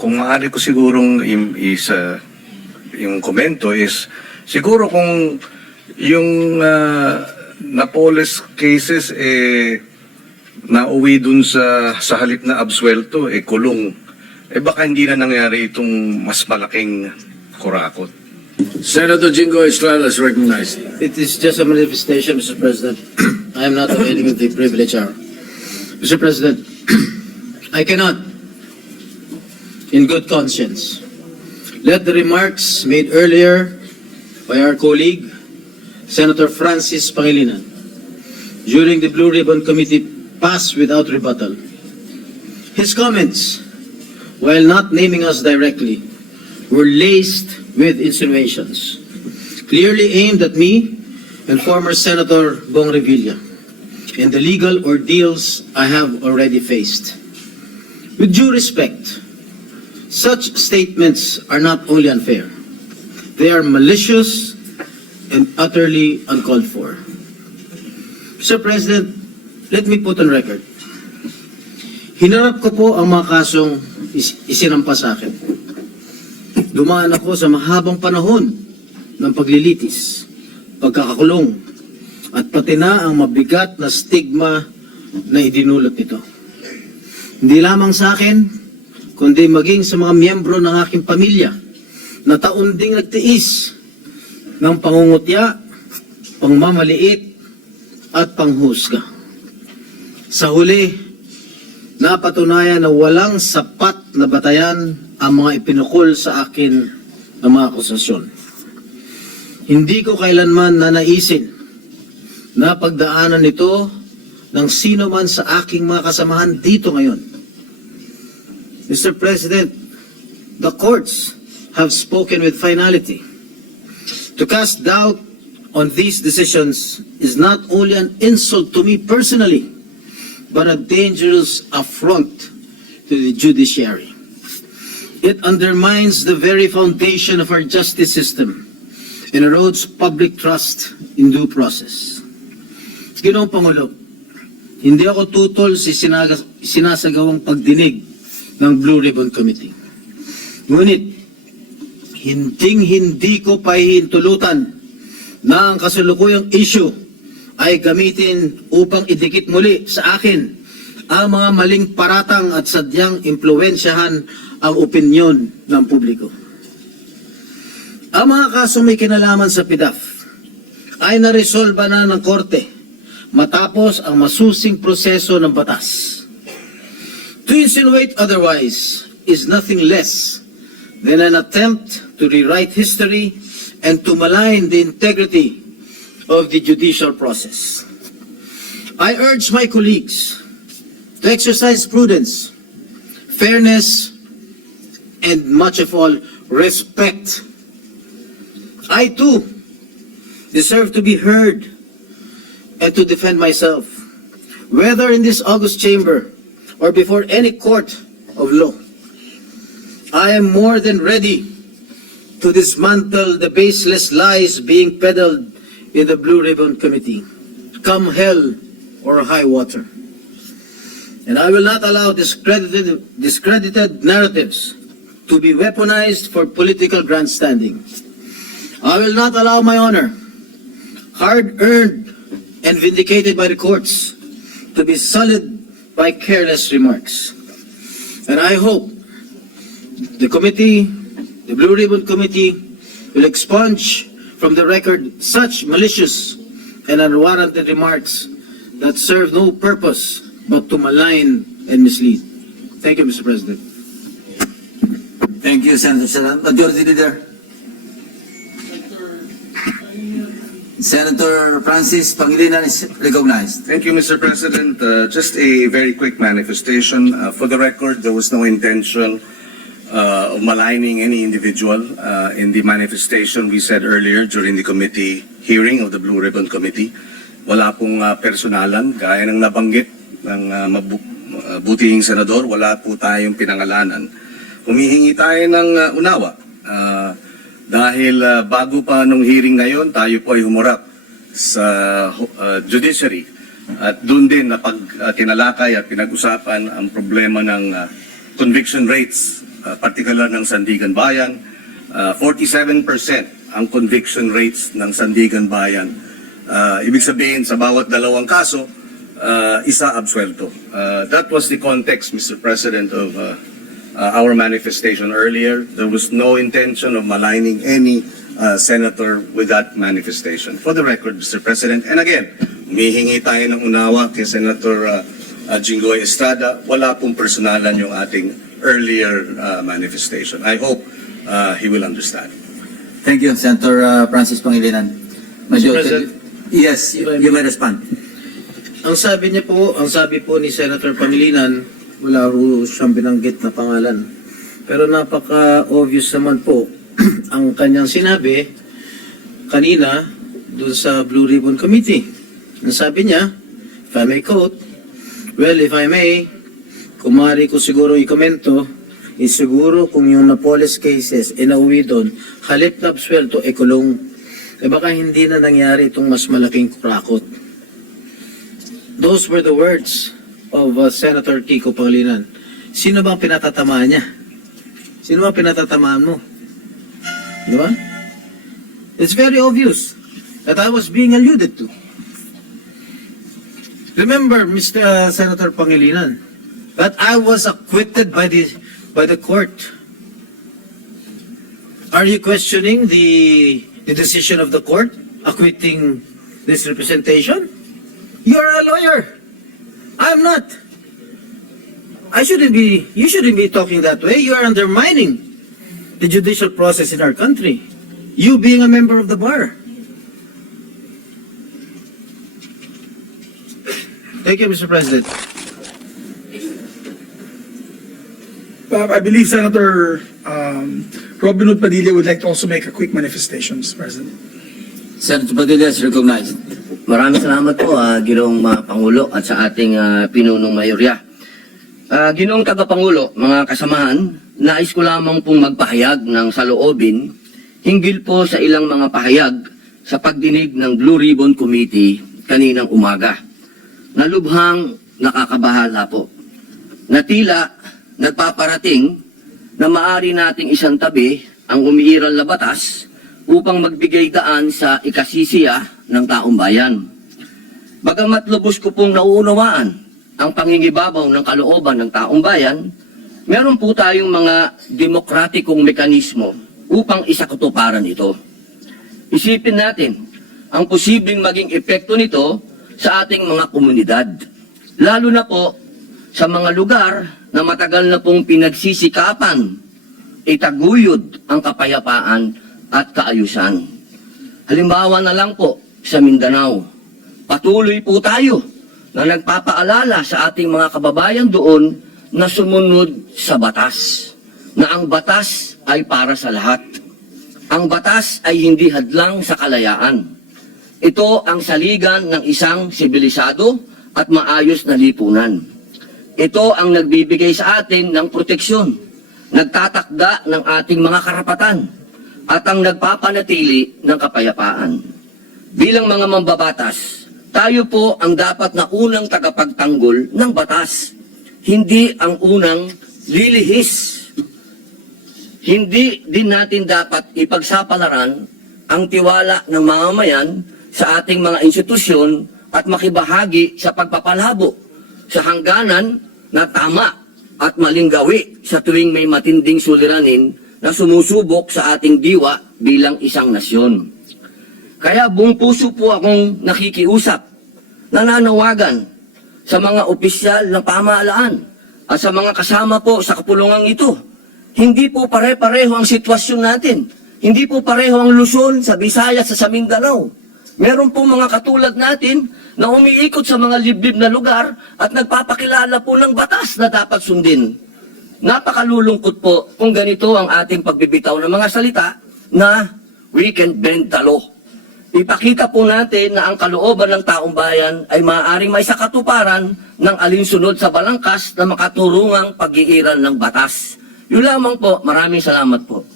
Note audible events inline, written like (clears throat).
kung maaari ko sigurong is, uh, yung komento is, siguro kung yung uh, Napoles cases, eh, nauwi dun sa, sa halip na absuelto, eh, kulong. Eh, baka hindi na nangyari itong mas malaking kurakot. Senator Jingo Estrada is recognized. It is just a manifestation, Mr. President. (clears throat) I am not availing of the privilege hour. Mr. President, (clears throat) I cannot, in good conscience, let the remarks made earlier by our colleague, Senator Francis Pangilinan, during the Blue Ribbon Committee pass without rebuttal. His comments, while not naming us directly, were laced with insinuations, clearly aimed at me and former Senator Bong Revilla, and the legal ordeals I have already faced. With due respect, such statements are not only unfair, they are malicious and utterly uncalled for. Mr. President, let me put on record. Hinarap ko po ang mga kasong is- isinampa sa akin. Dumaan ako sa mahabang panahon ng paglilitis, pagkakakulong, at pati na ang mabigat na stigma na idinulot nito. Hindi lamang sa akin, kundi maging sa mga miyembro ng aking pamilya na taon ding nagtiis ng pangungutya, pangmamaliit, at panghusga. Sa huli, napatunayan na walang sapat na batayan ang mga ipinukol sa akin ng mga akusasyon. Hindi ko kailanman nanaisin na pagdaanan nito ng sino man sa aking mga kasamahan dito ngayon. Mr. President, the courts have spoken with finality. To cast doubt on these decisions is not only an insult to me personally, but a dangerous affront to the judiciary. It undermines the very foundation of our justice system and erodes public trust in due process. Ginoong Pangulo, hindi ako tutol sa sinasagawang pagdinig ng Blue Ribbon Committee. Ngunit, hinding-hindi ko pahihintulutan na ang kasalukuyang issue ay gamitin upang idikit muli sa akin ang mga maling paratang at sadyang impluensyahan ang opinyon ng publiko. Ang mga kasong may kinalaman sa PIDAF ay naresolba na ng korte matapos ang masusing proseso ng batas. To insinuate otherwise is nothing less than an attempt to rewrite history and to malign the integrity of the judicial process. I urge my colleagues to exercise prudence, fairness, and much of all, respect. I too deserve to be heard and to defend myself, whether in this August chamber or before any court of law. I am more than ready to dismantle the baseless lies being peddled in the Blue Ribbon Committee, come hell or high water. And I will not allow discredited, discredited narratives to be weaponized for political grandstanding. I will not allow my honor, hard-earned and vindicated by the courts, to be sullied by careless remarks. And I hope the committee, the Blue Ribbon Committee, will expunge from the record such malicious and unwarranted remarks that serve no purpose but to malign and mislead. Thank you, Mr. President. Thank you, Senator Sala. Majority Leader. Senator Francis Pangilinan is recognized. Thank you, Mr. President. Uh, just a very quick manifestation. Uh, for the record, there was no intention uh, of maligning any individual uh, in the manifestation we said earlier during the committee hearing of the Blue Ribbon Committee. Wala pong uh, personalan, gaya ng nabanggit ng uh, mabu- uh, senador, wala po tayong pinangalanan. Humihingi tayo ng uh, unawa. Dahil uh, bago pa nung hearing na yon, tayo po ay humurap sa uh, judiciary. At doon din na pag uh, tinalakay at pinag-usapan ang problema ng uh, conviction rates uh, particular ng Sandigan Bayan. Uh, 47% ang conviction rates ng Sandigan Bayan. Uh, ibig sabihin, sa bawat dalawang kaso, uh, isa absuelto. Uh, that was the context, Mr. President, of uh, uh, our manifestation earlier. There was no intention of maligning any uh, senator with that manifestation. For the record, Mr. President, and again, humihingi tayo ng unawa kay Senator uh, uh, Jinggoy Estrada. Wala pong personalan yung ating earlier uh, manifestation. I hope uh, he will understand. Thank you, Senator uh, Francis Pangilinan. Majority- President. Yes, you you may respond. Ang sabi niya po, ang sabi po ni Senator Pangilinan, wala ho siyang binanggit na pangalan. Pero napaka-obvious naman po (clears throat) ang kanyang sinabi kanina dun sa Blue Ribbon Committee. Ang sabi niya, if I may quote, Well, if I may, kumari ko siguro ikomento, is siguro kung yung Napoles cases inauwi doon, halip na absuelto, e kulong. Eh baka hindi na nangyari itong mas malaking kurakot. Those were the words of uh, Senator Kiko Pangilinan. Sino bang pinatatamaan niya? Sino bang pinatatamaan mo? Di ba? It's very obvious that I was being alluded to. Remember, Mr. uh, Senator Pangilinan, that I was acquitted by the by the court. Are you questioning the the decision of the court acquitting this representation? You're a lawyer. I'm not. I shouldn't be, you shouldn't be talking that way. You are undermining the judicial process in our country. You being a member of the bar. Thank you, Mr. President. Uh, I believe Senator um, Robin Hood Padilla would like to also make a quick manifestation, Mr. President. Senator Padilla is recognized. Maraming salamat po, ah, Ginoong ah, Pangulo at sa ating ah, pinunong mayorya. Ah, Ginoong Tagapangulo, mga kasamahan, nais ko lamang pong magpahayag ng saloobin hinggil po sa ilang mga pahayag sa pagdinig ng Blue Ribbon Committee kaninang umaga. Nalubhang nakakabahala po. Na tila nagpaparating na maari nating isang tabi ang umiiral na batas upang magbigay daan sa ikasisiya ng taong bayan. Bagamat lubos ko pong nauunawaan ang pangingibabaw ng kalooban ng taong bayan, meron po tayong mga demokratikong mekanismo upang isakutuparan ito. Isipin natin ang posibleng maging epekto nito sa ating mga komunidad. Lalo na po sa mga lugar na matagal na pong pinagsisikapan itaguyod ang kapayapaan at kaayusan. Halimbawa na lang po sa Mindanao, patuloy po tayo na nagpapaalala sa ating mga kababayan doon na sumunod sa batas. Na ang batas ay para sa lahat. Ang batas ay hindi hadlang sa kalayaan. Ito ang saligan ng isang sibilisado at maayos na lipunan. Ito ang nagbibigay sa atin ng proteksyon, nagtatakda ng ating mga karapatan, at ang nagpapanatili ng kapayapaan. Bilang mga mambabatas, tayo po ang dapat na unang tagapagtanggol ng batas, hindi ang unang lilihis. Hindi din natin dapat ipagsapalaran ang tiwala ng mamamayan sa ating mga institusyon at makibahagi sa pagpapalabo sa hangganan na tama at maling gawi sa tuwing may matinding suliranin na sumusubok sa ating diwa bilang isang nasyon. Kaya buong puso po akong nakikiusap, nananawagan sa mga opisyal ng pamahalaan at sa mga kasama po sa kapulungang ito. Hindi po pare-pareho ang sitwasyon natin. Hindi po pareho ang Luzon sa Visayas sa Mindanao. Meron po mga katulad natin na umiikot sa mga liblib na lugar at nagpapakilala po ng batas na dapat sundin. Napakalulungkot po kung ganito ang ating pagbibitaw ng mga salita na we can bend the law. Ipakita po natin na ang kalooban ng taong bayan ay maaaring may sakatuparan ng alinsunod sa balangkas na makaturungang pag-iiral ng batas. Yun lamang po. Maraming salamat po.